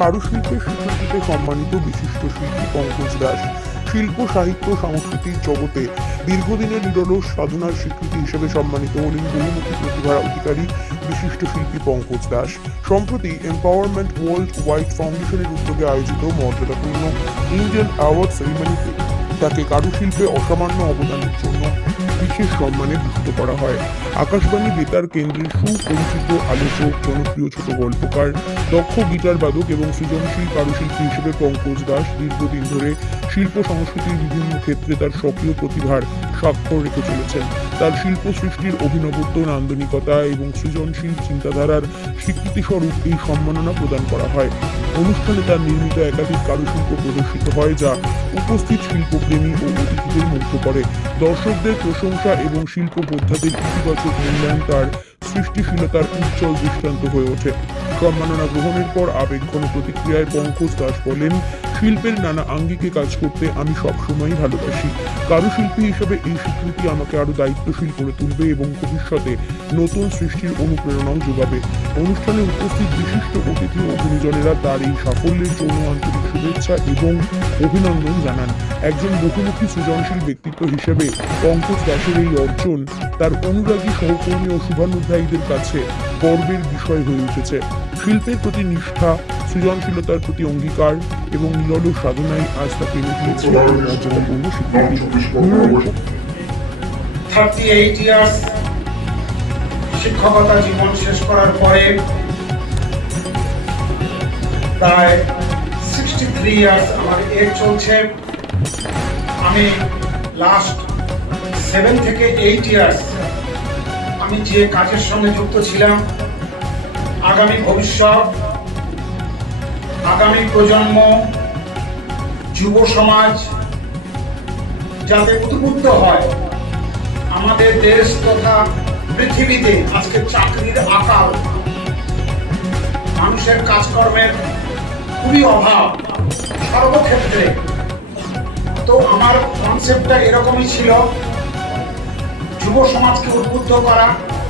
কারুশিল্পের স্বীকৃতিতে সম্মানিত বিশিষ্ট শিল্পী পঙ্কজ দাস। শিল্প সাহিত্য সংস্কৃতির জগতে দীর্ঘদিনের নিরলস সাধনার স্বীকৃতি হিসেবে সম্মানিত হলেন বহুমুখী প্রতিভার অধিকারী বিশিষ্ট শিল্পী পঙ্কজ দাস। সম্প্রতি এম্পাওয়ারমেন্ট ওয়ার্ল্ড ওয়াইড ফাউন্ডেশনের উদ্যোগে আয়োজিত মর্যাদাপূর্ণ ইন্ডিয়ান অ্যাওয়ার্ড সেরিমনিতে তাকে কারুশিল্পে অসামান্য অবদানের জন্য বিশেষ সম্মানে ভূষিত করা হয়। আকাশবাণী বেতার কেন্দ্রের সুপরিচিত আলোচক, জনপ্রিয় ছোট গল্পকার, দক্ষ গিটার বাদক এবং সৃজনশীল কারুশিল্পী হিসেবে পঙ্কজ দাস দীর্ঘদিন ধরে শিল্প সংস্কৃতির বিভিন্ন ক্ষেত্রে তার সক্রিয় প্রতিভার স্বাক্ষর রেখে চলেছেন। তার শিল্প সৃষ্টির অভিনবত্ব, নান্দনিকতা এবং সৃজনশীল চিন্তাধারার স্বীকৃতিস্বরূপ এই সম্মাননা প্রদান করা হয়। অনুষ্ঠানে তার নির্মিত একাধিক কারুশিল্প প্রদর্শিত হয়, যা উপস্থিত শিল্পপ্রেমী ও অতিথিদের মুগ্ধ করে। দর্শকদের প্রশংসা এবং শিল্প বোদ্ধাদের ইতিবাচক মূল্যায়ন তার সৃষ্টিশীলতার উজ্জ্বল দৃষ্টান্ত হয়ে ওঠে। সম্মাননা গ্রহণের পর আবেগঘন প্রতিক্রিয়ায় পঙ্কজ দাস বলেন, শিল্পের নানা আঙ্গিকে কাজ করতে আমি সবসময়ই ভালোবাসি। কারুশিল্পী হিসেবে এই স্বীকৃতি আমাকে আরো দায়িত্বশীল করে তুলবে এবং ভবিষ্যতে নতুন সৃষ্টির অনুপ্রেরণাও যোগাবে। অনুষ্ঠানে উপস্থিত বিশিষ্ট অতিথি ও গুণীজনেরা তার এই সাফল্যের জন্য আন্তরিক শুভেচ্ছা এবং অভিনন্দন জানান। একজন বহুমুখী সৃজনশীল ব্যক্তিত্ব হিসেবে পঙ্কজ দাসের এই অর্জন তার অনুরাগী সহকর্মী ও শুভানুধ্যায়ীদের কাছে গর্বের বিষয় হয়ে উঠেছে। শিল্পের প্রতি নিষ্ঠা, সৃজনশীলতার প্রতি অঙ্গীকার এবং নিরলস সাধনায় আজ তাকে এনে দিয়েছে মর্যাদাপূর্ণ স্বীকৃতি। 38 ইয়ার্স শিক্ষকতা জীবন শেষ করার পরে প্রায় 63 ইয়ার্স আমার এজ চলছে। আমি লাস্ট 7 থেকে 8 ইয়ার্স আমি যে কাজের সঙ্গে যুক্ত ছিলাম, আগামী ভবিষ্যৎ, আগামী প্রজন্ম, যুব সমাজ যাতে উদ্বুদ্ধ হয়। আমাদের দেশ তথা পৃথিবীতে আজকে চাকরির আকাল, মানুষের কাজকর্মের খুবই অভাব সর্বক্ষেত্রে। তো আমার কনসেপ্টটা এরকমই ছিল, যুব সমাজকে উদ্বুদ্ধ করা।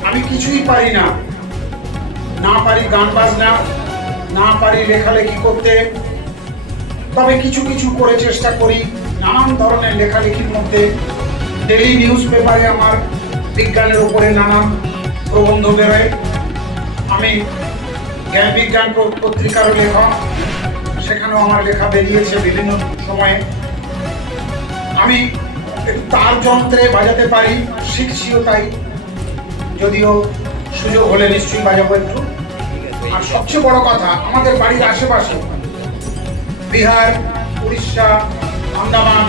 আমি কিছুই পারি না, না পারি গান বাজনা, না পারি লেখালেখি করতে, তবে কিছু কিছু করে চেষ্টা করি। নানান ধরনের লেখালেখির মধ্যে ডেইলি নিউজ পেপারে আমার বিজ্ঞানের উপরে নানান প্রবন্ধ বেরোয়। আমি জ্ঞান বিজ্ঞান পত্রিকারও লেখক, সেখানেও আমার লেখা বেরিয়েছে বিভিন্ন সময়ে। আমি তার যন্ত্রে বাজাতে পারি, শিখছিও তাই, যদিও সুযোগ হলে নিশ্চয়ই বাজাবো একটু। আর সবচেয়ে বড় কথা, আমাদের বাড়ির আশেপাশে বিহার, উড়িষ্যা, আন্দামান,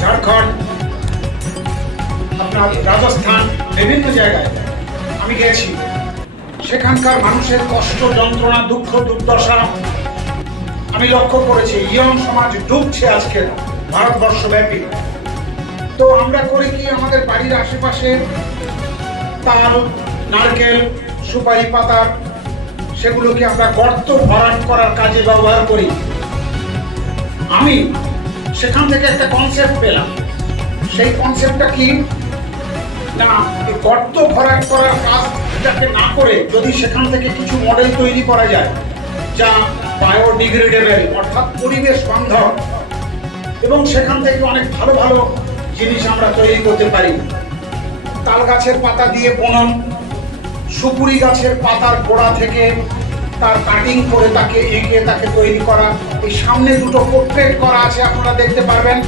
ঝাড়খণ্ড, আপনার রাজস্থান, বিভিন্ন জায়গায় আমি গেছি। সেখানকার মানুষের কষ্ট, যন্ত্রণা, দুঃখ, দুর্দশা আমি লক্ষ্য করেছি। ইয়ং সমাজ ডুবছে আজকে ভারতবর্ষব্যাপী। তো আমরা করি কি, আমাদের বাড়ির আশেপাশে তাল, নারকেল, সুপারি পাতা, সেগুলোকে আমরা গর্ত ভরাট করার কাজে ব্যবহার করি। আমি সেখান থেকে একটা কনসেপ্ট পেলাম। সেই কনসেপ্টটা কি না, গর্ত ভরাট করার কাজটাকে না করে যদি সেখান থেকে কিছু মডেল তৈরি করা যায় যা বায়োডিগ্রেডেবল অর্থাৎ পরিবেশ বান্ধব, এবং সেখান থেকে অনেক ভালো ভালো জিনিস আমরা তৈরি করতে পারি। তাল গাছের পাতা দিয়ে বুনন, সুপুরি গাছের পাতার গোড়া থেকে তার কাটিং করে তাকে এঁকে তাকে তৈরি করা। এই সামনে দুটো পোর্ট্রেট করা আছে, আপনারা দেখতে পারবেন।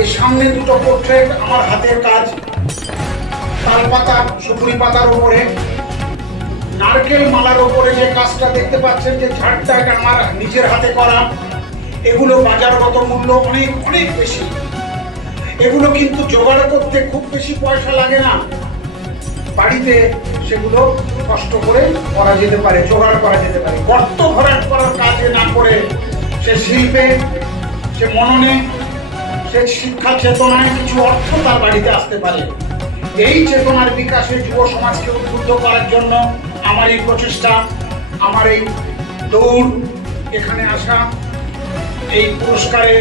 এই সামনে দুটো পোর্ট্রেট আমার হাতের কাজ, তাল পাতা, সুপুরি পাতার উপরে। নারকেল মালার উপরে যে কাজটা দেখতে পাচ্ছেন, যে ঝাড়টা, এটা আমার নিজের হাতে করা। এগুলো বাজারগত মূল্য অনেক অনেক বেশি। এগুলো কিন্তু জোগাড় করতে খুব বেশি পয়সা লাগে না, বাড়িতে সেগুলো কষ্ট করে করা যেতে পারে, জোগাড় করা যেতে পারে। গর্ত ভরাট করার কাজে না করে সে শিল্পে, সে মননে, সে শিক্ষা চেতনায় কিছু অর্থ তার বাড়িতে আসতে পারে। এই চেতনার বিকাশে যুব সমাজকে উদ্বুদ্ধ করার জন্য আমার এই প্রচেষ্টা, আমার এই দৌড়, এখানে আসা, এই পুরস্কারে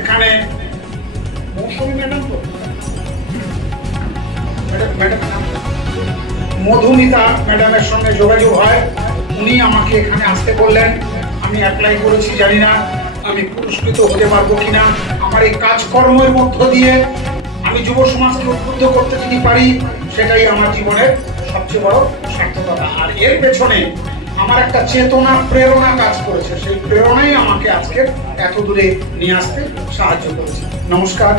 এখানে মৌসুমী ম্যাডাম তো মধুমিতা ম্যাডামের সঙ্গে যোগাযোগ হয়। উনি আমাকে এখানে আসতে বললেন। আমি অ্যাপ্লাই করেছি, জানি না আমি পুরস্কৃত হতে পারবো কিনা। আমার এই কাজকর্মের মধ্য দিয়ে আমি যুব সমাজকে উদ্বুদ্ধ করতে যদি পারি, সেটাই আমার জীবনের সবচেয়ে বড় সার্থকতা। আর এর পেছনে আমার একটা চেতনা, প্রেরণা কাজ করেছে। সেই প্রেরণাই আমাকে আজকে এত দূরে নিয়ে আসতে সাহায্য করেছে। নমস্কার।